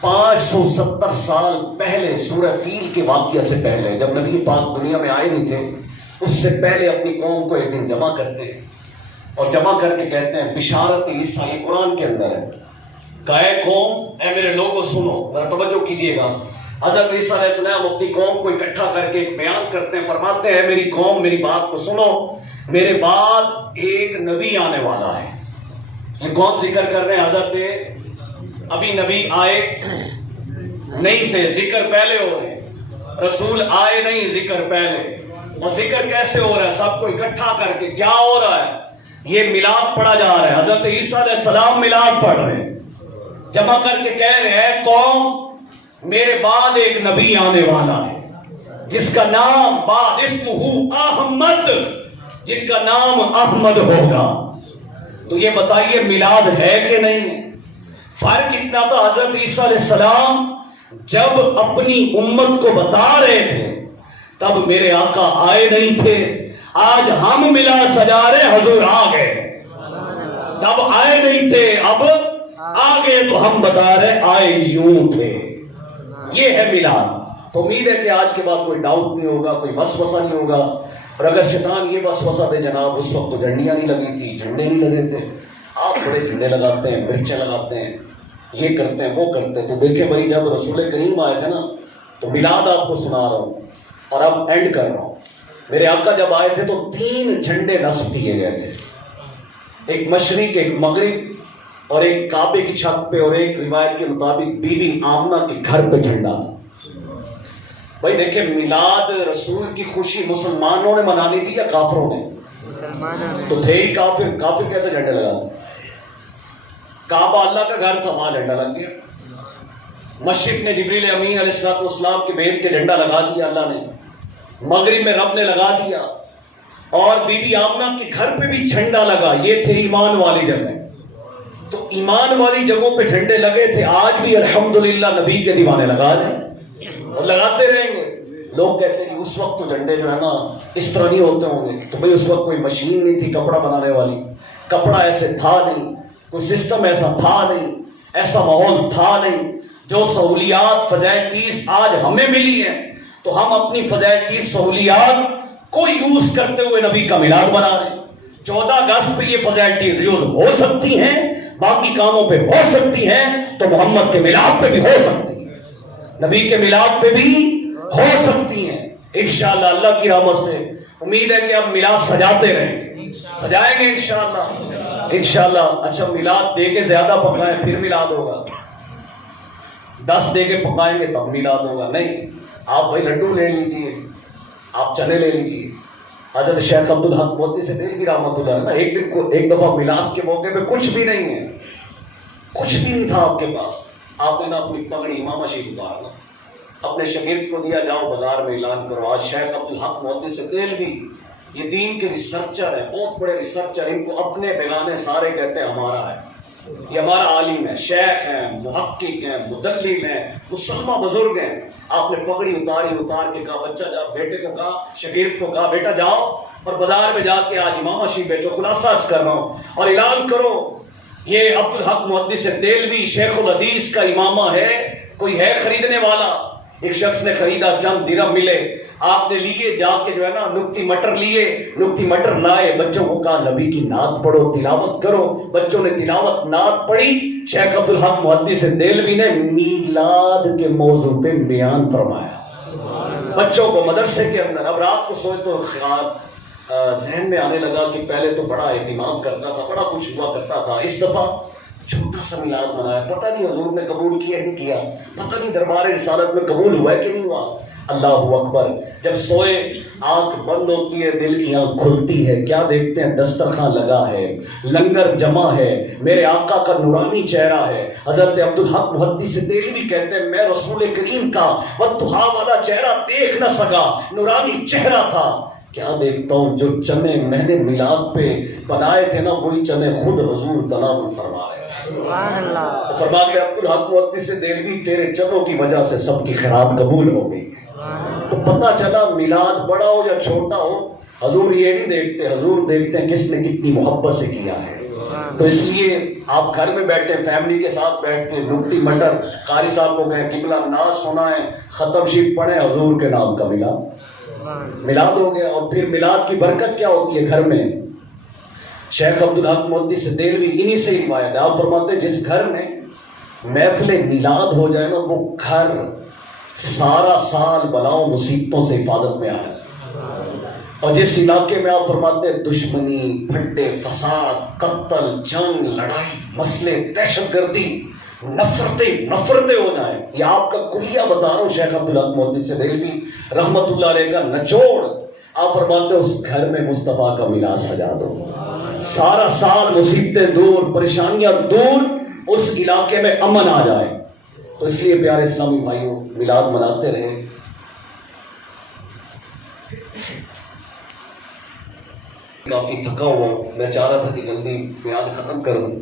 570 سال پہلے سورہ فیل کے واقعہ سے پہلے, جب نبی پاک دنیا میں آئے نہیں تھے, اس سے پہلے اپنی قوم کو ایک دن جمع کرتے ہیں اور جمع کر کے کہتے ہیں بشارت عیسیٰ. یہ قرآن کے اندر ہے. کہے قوم, اے میرے لوگوں سنو, ذرا توجہ کیجیے گا. حضرت عیسیٰ علیہ السلام اپنی قوم کو اکٹھا کر کے ایک بیان کرتے ہیں, فرماتے ہیں میری قوم میری بات کو سنو, میرے بعد ایک نبی آنے والا ہے. یہ کون ذکر کر رہے ہیں؟ حضرت ابھی نبی آئے نہیں تھے, ذکر پہلے ہو رہے ہیں. رسول آئے نہیں, ذکر پہلے. اور ذکر کیسے ہو رہا ہے؟ سب کو اکٹھا کر کے. کیا ہو رہا ہے؟ یہ میلاد پڑھا جا رہا ہے. حضرت عیسیٰ علیہ السلام میلاد پڑھ رہے ہیں, جمع کر کے کہہ رہے ہیں قوم میرے بعد ایک نبی آنے والا ہے جس کا نام بعد اسمہ احمد, جن کا نام احمد ہوگا. تو یہ بتائیے میلاد ہے کہ نہیں؟ فرق اتنا تھا, حضرت عیسیٰ علیہ السلام جب اپنی امت کو بتا رہے تھے تب میرے آقا آئے نہیں تھے. آج ہم میلاد سجا رہے, حضور آ گئے. تب آئے نہیں تھے, اب آ گئے تو ہم بتا رہے آئے یوں تھے. یہ ہے میلاد. تو امید ہے کہ آج کے بعد کوئی ڈاؤٹ نہیں ہوگا, کوئی وسوسہ نہیں ہوگا. اور اگر شیطان یہ وسوسہ دے جناب, اس وقت تو جھنڈیاں نہیں لگی تھی, جھنڈے نہیں لگے تھے. آپ بڑے جھنڈے لگاتے ہیں, مرچیں لگاتے ہیں, یہ کرتے ہیں وہ کرتے ہیں. تو دیکھیں بھائی, جب رسول کریم آئے تھے نا, تو میلاد آپ کو سنا رہا ہوں اور اب اینڈ کر رہا ہوں. میرے آقا جب آئے تھے تو 3 جھنڈے نصب کیے گئے تھے, ایک مشرق, ایک مغرب, اور ایک کعبے کی چھت پہ, اور ایک روایت کے مطابق بی بی آمنہ کے گھر پہ جھنڈا. بھائی دیکھیں, میلاد رسول کی خوشی مسلمانوں نے منانی تھی یا کافروں نے؟ تو تھے ہی کافر. کافر کیسے جھنڈے لگاتے؟ کعبہ اللہ کا گھر تھا، وہاں جھنڈا لگ گیا. مشرق میں جبریل امین علیہ السلام کے بیل کے جھنڈا لگا دیا اللہ نے، مغرب میں رب نے لگا دیا، اور بی بی آمنہ کے گھر پہ بھی جھنڈا لگا. یہ تھے ایمان والی جگہ. تو ایمان والی جگہوں پہ جھنڈے لگے تھے. آج بھی الحمدللہ نبی کے دیوانے لگا رہے ہیں اور لگاتے رہیں گے. لوگ کہتے ہیں کہ اس وقت تو جھنڈے جو ہے نا اس طرح نہیں ہوتے ہوں گے. تو بھئی اس وقت کوئی مشین نہیں تھی کپڑا بنانے والی، کپڑا ایسے تھا نہیں، کوئی سسٹم ایسا تھا نہیں، ایسا ماحول تھا نہیں. جو سہولیات فیسلٹیز آج ہمیں ملی ہیں تو ہم اپنی فیسلٹیز سہولیات کو یوز کرتے ہوئے نبی کا میلاد بنا رہے ہیں. 14 اگست پہ یہ فیسلٹیز یوز ہو سکتی ہیں، باقی کاموں پہ ہو سکتی ہیں، تو محمد کے میلاد پہ بھی ہو سکتی ہیں، نبی کے میلاد پہ بھی ہو سکتی ہیں انشاءاللہ. اللہ کی رحمت سے امید ہے کہ اب میلاد سجاتے رہیں گے، سجائیں گے انشاءاللہ. اچھا میلاد دے کے زیادہ پکائیں پھر میلاد ہوگا، 10 دے کے پکائیں گے تب میلاد ہوگا؟ نہیں. آپ بھائی لڈو لے لیجئے، آپ چنے لے لیجئے. حضرت شیخ عبدالحق مودودی سے دہلوی رحمۃ اللہ علیہ ایک دفعہ میلاد کے موقع پہ کچھ بھی نہیں ہے، کچھ بھی نہیں تھا آپ کے پاس. آپ نے نا اپنی پگڑی امامہ شریف اتارنا، اپنے شاگرد کو دیا جاؤ بازار میں اعلان کرو آج شیخ عبدالحق مودودی سے دہلوی، یہ دین کے ریسرچر ہیں، بہت بڑے ریسرچر، ان کو اپنے بلانے سارے کہتے ہیں ہمارا ہے، یہ ہمارا عالم ہے، شیخ ہیں، محقق ہیں، مدلل ہیں، مسلمہ بزرگ ہیں. آپ نے پگڑی اتار کے کہا بچہ جا، بیٹے کو کہا، شاگرد کو کہا بیٹا جاؤ اور بازار میں جا کے آج امامہ شریف بیچو. خلاصہ عرض کر رہا ہوں اور اعلان کرو یہ عبدالحق مودودی سے دہلوی شیخ الحدیث کا امامہ ہے، کوئی ہے خریدنے والا؟ ایک شخص نے خریدا، چند درہم ملے، آپ نے لیے، جا کے جو ہے نا نکتی مٹر لیے، نکتی مٹر لائے، بچوں کو کہا نبی کی نعت پڑھو، تلاوت کرو. بچوں نے تلاوت نعت پڑھی. شیخ عبدالحق مودودی سے دہلوی نے میلاد کے موضوع پہ بیان فرمایا بچوں کو مدرسے کے اندر. اب رات کو سوئے تو خیال ذہن میں آنے لگا کہ پہلے تو بڑا اہتمام کرتا تھا، بڑا کچھ ہوا کرتا تھا، اس دفعہ چھوٹا سا میلاد منایا. پتہ نہیں حضور نے قبول کیا نہیں کیا، پتہ نہیں دربار رسالت میں قبول ہوا ہے کہ نہیں ہوا. اللہ اکبر. جب سوئے آنکھ بند ہوتی ہے، دل کی آنکھ کھلتی ہے، کیا دیکھتے ہیں؟ دسترخوان لگا ہے، لنگر جمع ہے، میرے آقا کا نورانی چہرہ ہے. حضرت عبدالحق مودودی سے دہلوی کہتے ہیں میں رسول کریم کا والضحیٰ والا چہرہ دیکھ نہ سکا، نورانی چہرہ تھا. کیا دیکھتا ہوں؟ جو چنے میں نے میلاد پہ بنائے تھے نا وہی چنے خود حضور تناول فرما رہے ہیں. فرما کے عبدالحق مودودی سے دہلوی تیرے چنوں کی وجہ سے سب کی خیرات قبول ہو گئی. تو پتہ چلا میلاد بڑا ہو یا چھوٹا ہو حضور یہ نہیں دیکھتے، حضور دیکھتے ہیں کس نے کتنی محبت سے کیا ہے. تو اس لیے آپ گھر میں بیٹھے فیملی کے ساتھ بیٹھ کے نکتی مٹر قاری صاحب کو کہیں قبلہ ناز سنائیں، ختم شریف پڑھیں، حضور کے نام کا میلاد ہو گیا. اور پھر میلاد کی برکت کیا ہوتی ہے گھر میں؟ شیخ عبدالحق مودودی سے دہلوی انہی سے روایت ہے. آپ فرماتے ہیں جس گھر میں محفل میلاد ہو جائے نا وہ گھر سارا سال بلاؤں مصیبتوں سے حفاظت میں آئے. اور جس علاقے میں آپ فرماتے ہیں دشمنی، پھٹے، فساد، قتل، جنگ، لڑائی، مسئلے، دہشت گردی، نفرتیں ہو جائیں، یہ آپ کا کلیہ بتا رہا ہوں شیخ عبدالحق مودودی سے دہلوی رحمت اللہ علیہ کا نچوڑ. آپ فرماتے ہیں اس گھر میں مصطفیٰ کا میلاد سجا دو، سارا سال مصیبتیں دور، پریشانیاں دور، اس علاقے میں امن آ جائے. تو اس لیے پیارے اسلامی بھائیوں میلاد مناتے رہے. کافی تھکا ہوا، میں چاہ رہا تھا کہ جلدی بیان ختم کر دوں.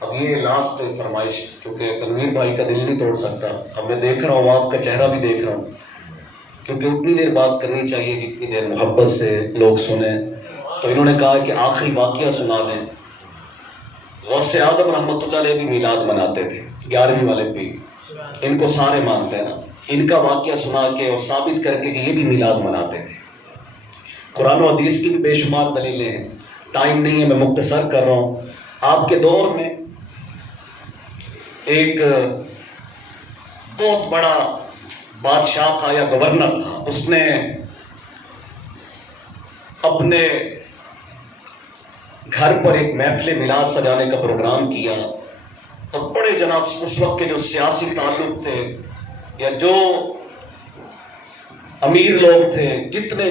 اب یہ لاسٹ فرمائش، کیونکہ تنویر بھائی کا دل نہیں توڑ سکتا. اب میں دیکھ رہا ہوں آپ کا چہرہ بھی دیکھ رہا ہوں، کیونکہ اتنی دیر بات کرنی چاہیے جتنی دیر محبت سے لوگ سنیں. تو انہوں نے کہا کہ آخری واقعہ سنا دیں. غوث اعظم رحمۃ اللہ علیہ بھی میلاد مناتے تھے، 11ویں والے پیر، ان کو سارے مانتے ہیں نا. ان کا واقعہ سنا کے اور ثابت کر کے کہ یہ بھی میلاد مناتے تھے. قرآن و حدیث کی بھی بے شمار دلیلیں ہیں، ٹائم نہیں ہے میں مختصر کر رہا ہوں. آپ کے دور میں ایک بہت بڑا بادشاہ تھا یا گورنر تھا، اس نے اپنے گھر پر ایک محفل میلاد سجانے کا پروگرام کیا. اور بڑے جناب اس وقت کے جو سیاسی تعلق تھے یا جو امیر لوگ تھے، جتنے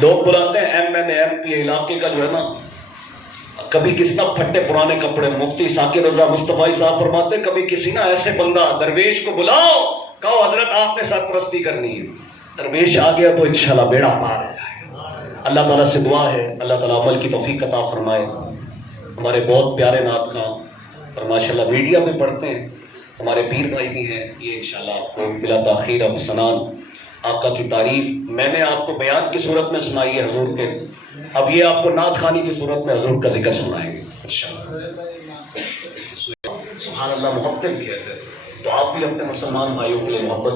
لوگ بلاتے ہیں MNA علاقے کا جو ہے نا، کبھی کسی نہ پھٹے پرانے کپڑے، مفتی ثاقب رضا مصطفی صاحب فرماتے ہیں کبھی کسی نہ ایسے بندہ درویش کو بلاؤ، کہو حضرت آپ نے سرپرستی کرنی ہے، درویش آ گیا تو انشاءاللہ بیڑا پار ہے۔ اللہ تعالیٰ سے دعا ہے اللہ تعالیٰ عمل کی توفیق عطا فرمائے۔ ہمارے بہت پیارے نعت خواں اور ماشاءاللہ میڈیا میں پڑھتے ہیں، ہمارے پیر بھائی بھی ہیں، یہ انشاءاللہ بلا تاخیر اب سنان آقا کی تعریف میں نے آپ کو بیان کی صورت میں سنائی ہے حضور کے، اب یہ آپ کو نعت خوانی کی صورت میں حضور کا ذکر سنائیں گے انشاءاللہ۔ سبحان اللہ محبت بھی کہتے ہیں، تو آپ بھی اپنے مسلمان بھائیوں کے لیے محبت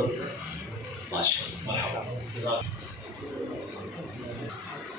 ماشاءاللہ۔